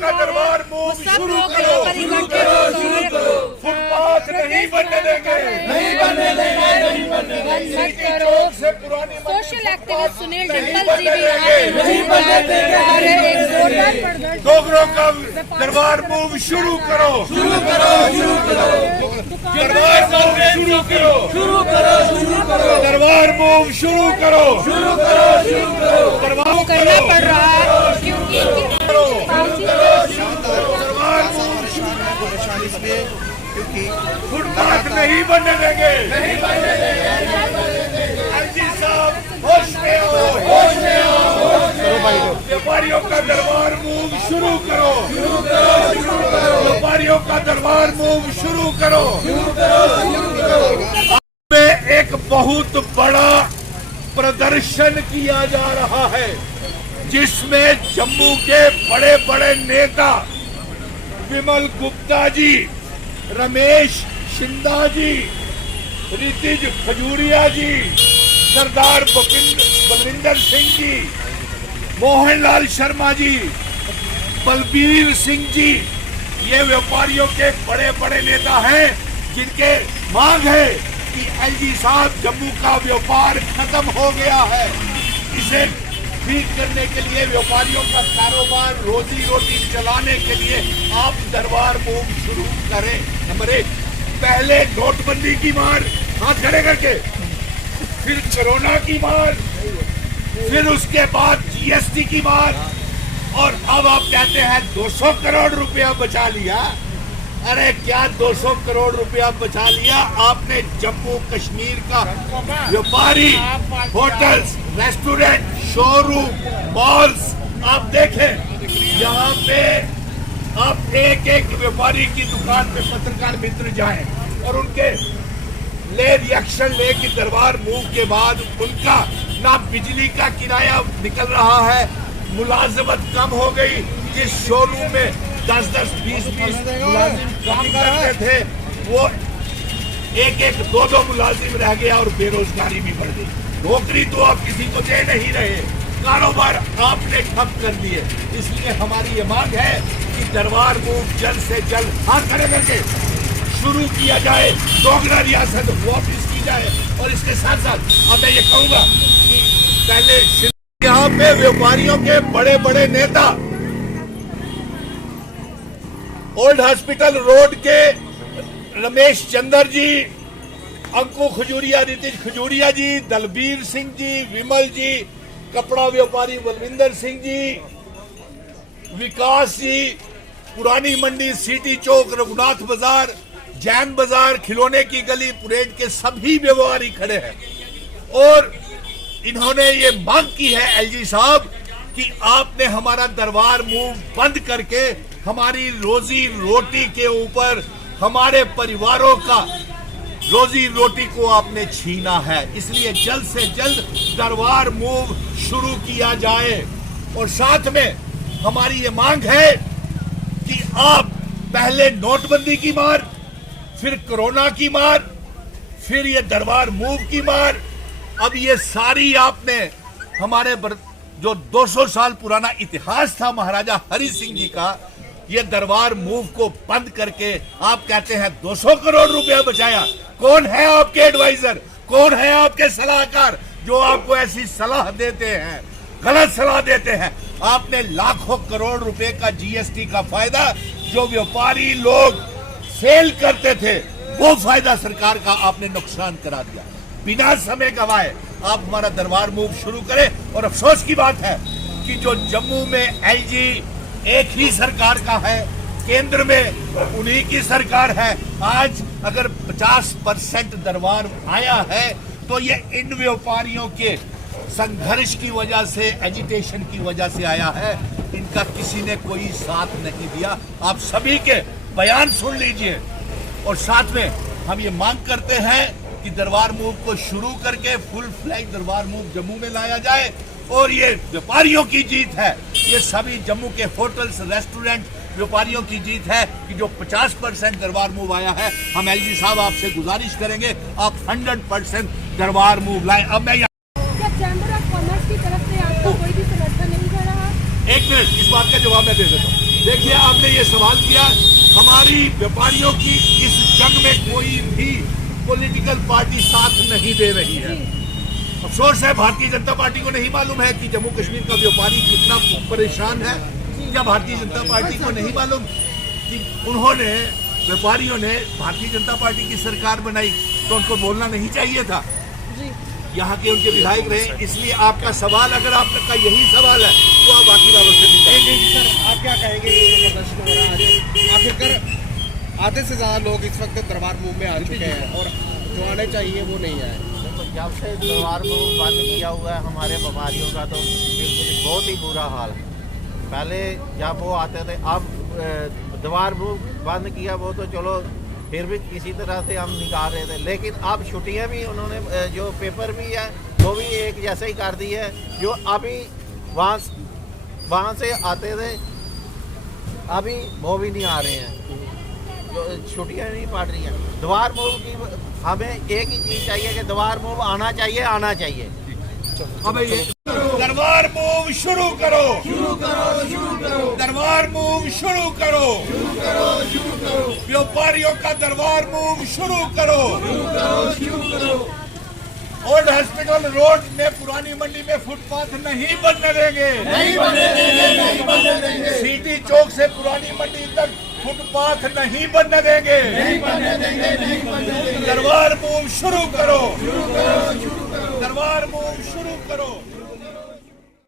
का दरबार मूव शुरू करो, शुरू करो, शुरू करो। फुटपाथ नहीं बनने देंगे, नहीं बनने देंगे, नहीं बनने देंगे। चौक से पुरानी सोशल एक्टिविस्ट सुनील डिम्पल जी भी नहीं बनने देंगे। डोगरों का दरबार मूव शुरू करो, शुरू करो, शुरू करो। दरबार मूव शुरू करो, शुरू करो, शुरू करो। दरबार मूव शुरू करो, शुरू करो, शुरू करो। दरबार करना पड़ रहा है क्योंकि फुटपाथ नहीं बनने देंगे, नहीं बनने देंगे। एलजी साहब होश में आओ, होश में आओ, होश में आओ। व्यापारियों का दरबार मूव शुरू करो, शुरू करो, शुरू करो। व्यापारियों का दरबार मूव शुरू करो, शुरू करो, शुरू करो। में एक बहुत बड़ा प्रदर्शन किया जा रहा है जिसमें जम्मू के बड़े बड़े नेता विमल गुप्ता जी, रमेश शिंदा जी, रितिज खजूरिया जी, सरदार बलविंदर सिंह जी, मोहनलाल शर्मा जी, बलबीर सिंह जी, ये व्यापारियों के बड़े बड़े नेता हैं जिनके मांग है कि एलजी साहब जम्मू का व्यापार खत्म हो गया है, इसे ठीक करने के लिए व्यापारियों का कारोबार रोजी रोटी चलाने के लिए आप दरबार मूव शुरू करें। नंबर 1, पहले नोटबंदी की मार हाथ खड़े करके, फिर कोरोना की मार, फिर उसके बाद जीएसटी की मार, और अब आप कहते हैं 200 करोड़ रुपया बचा लिया। अरे क्या 200 करोड़ रुपया बचा लिया आपने? जम्मू कश्मीर का व्यापारी होटल्स, रेस्टोरेंट, शोरूम, मॉल्स आप देखें, यहाँ पे आप एक एक व्यापारी की दुकान पे पत्रकार मित्र जाएं और उनके ले रिएक्शन ले कि दरबार मूव के बाद उनका ना बिजली का किराया निकल रहा है, मुलाजमत कम हो गई। जिस शोरूम में 10-10, 20-20 मुलाजिम काम करते थे वो एक-एक, 2-2 मुलाजिम रह गया और बेरोजगारी भी बढ़ गई। नौकरी तो आप किसी को दे नहीं रहे, कारोबार आपने ठप कर दिए। इसलिए हमारी ये मांग है कि दरबार मूव जल्द से जल्द हाथ खड़े करके शुरू किया जाए, डोगरा रियासत वापिस की जाए। और इसके साथ साथ अब मैं ये कहूँगा कि पहले यहाँ पे व्यापारियों के बड़े बड़े नेता ओल्ड हॉस्पिटल रोड के रमेश चंद्र जी, अंकु खजूरिया, रितिज खजूरिया जी, दलबीर सिंह जी, विमल जी, कपड़ा व्यापारी बलविंदर सिंह जी, विकास जी, पुरानी मंडी, सिटी चौक, रघुनाथ बाजार, जैन बाजार, खिलौने की गली, परेड के सभी व्यापारी खड़े हैं और इन्होंने ये मांग की है एलजी साहब कि आपने हमारा दरबार मूव बंद करके हमारी रोजी रोटी के ऊपर, हमारे परिवारों का रोजी रोटी को आपने छीना है। इसलिए जल्द से जल्द दरबार मूव शुरू किया जाए। और साथ में हमारी ये मांग है कि आप पहले नोटबंदी की मार, फिर कोरोना की मार, फिर ये दरबार मूव की मार, अब ये सारी आपने हमारे जो 200 साल पुराना इतिहास था महाराजा हरि सिंह जी का, ये दरबार मूव को बंद करके आप कहते हैं 200 करोड़ रुपया बचाया। कौन है आपके एडवाइजर, कौन है आपके सलाहकार जो आपको ऐसी सलाह देते हैं, गलत सलाह देते हैं? आपने लाखों करोड़ रुपए का जीएसटी का फायदा जो व्यापारी लोग सेल करते थे, वो फायदा सरकार का आपने नुकसान करा दिया। बिना समय गवाए आप हमारा दरबार मूव शुरू करें। और अफसोस की बात है कि जो जम्मू में एलजी एक ही सरकार का है, केंद्र में उन्हीं की सरकार है। आज अगर 50% दरबार आया है तो ये इन व्यापारियों के संघर्ष की वजह से, एजिटेशन की वजह से आया है। इनका किसी ने कोई साथ नहीं दिया। आप सभी के बयान सुन लीजिए। और साथ में हम ये मांग करते हैं कि दरबार मूव को शुरू करके फुल फ्लैग दरबार मूव जम्मू में लाया जाए। और ये व्यापारियों की जीत है, ये सभी जम्मू के होटल्स, रेस्टोरेंट व्यापारियों की जीत है कि जो 50% दरबार मूव आया है। हम एलजी साहब आपसे गुजारिश करेंगे आप 100% दरबार मूव लाएं। अब मैं चैम्बर ऑफ कॉमर्स की तरफ से आपका कोई भी समर्थन नहीं कर रहा? एक मिनट, इस बात का जवाब मैं दे देता हूँ। देखिए, आपने ये सवाल किया, हमारी व्यापारियों की इस जंग में कोई भी पॉलिटिकल पार्टी साथ नहीं दे रही है। अफसोस है, भारतीय जनता पार्टी को नहीं मालूम है कि जम्मू कश्मीर का व्यापारी कितना परेशान है। क्या भारतीय जनता पार्टी को नहीं मालूम कि उन्होंने, व्यापारियों ने भारतीय जनता पार्टी की सरकार बनाई, तो उनको बोलना नहीं चाहिए था? यहाँ के उनके विधायक रहे। इसलिए आपका सवाल, अगर आपका यही सवाल है, तो आप बाकी वालों से भी सर, आप क्या कहेंगे? ये प्रदर्शन हो रहा है, आखिरकार आधे से ज्यादा लोग इस वक्त दरबार मूव में आ चुके हैं और जो आने चाहिए वो नहीं आए। तो जब से दरबार मूव बंद किया हुआ है हमारे व्यापारियों का, तो बिल्कुल बहुत ही बुरा हाल है। पहले जब वो आते थे, अब दरबार मूव बंद किया, वो तो चलो फिर भी किसी तरह से हम निकाल रहे थे, लेकिन अब छुट्टियां भी उन्होंने, जो पेपर भी है वो भी एक जैसे ही कर दी है। जो अभी वहाँ से आते थे, अभी वो भी नहीं आ रहे हैं, जो छुट्टियां नहीं पड़ रही हैं। दरबार मूव की हमें एक ही चीज़ चाहिए कि दरबार मूव आना चाहिए, आना चाहिए। दरबार मूव शुरू करो, दरबार मूव शुरू करो, व्यापारियों का दरबार मूव शुरू करो। ओल्ड हॉस्पिटल रोड में, पुरानी मंडी में फुटपाथ नहीं बनने देंगे, सिटी चौक से पुरानी मंडी तक फुटपाथ नहीं बनने देंगे। दरबार मूव शुरू करो, दरबार मूव शुरू करो।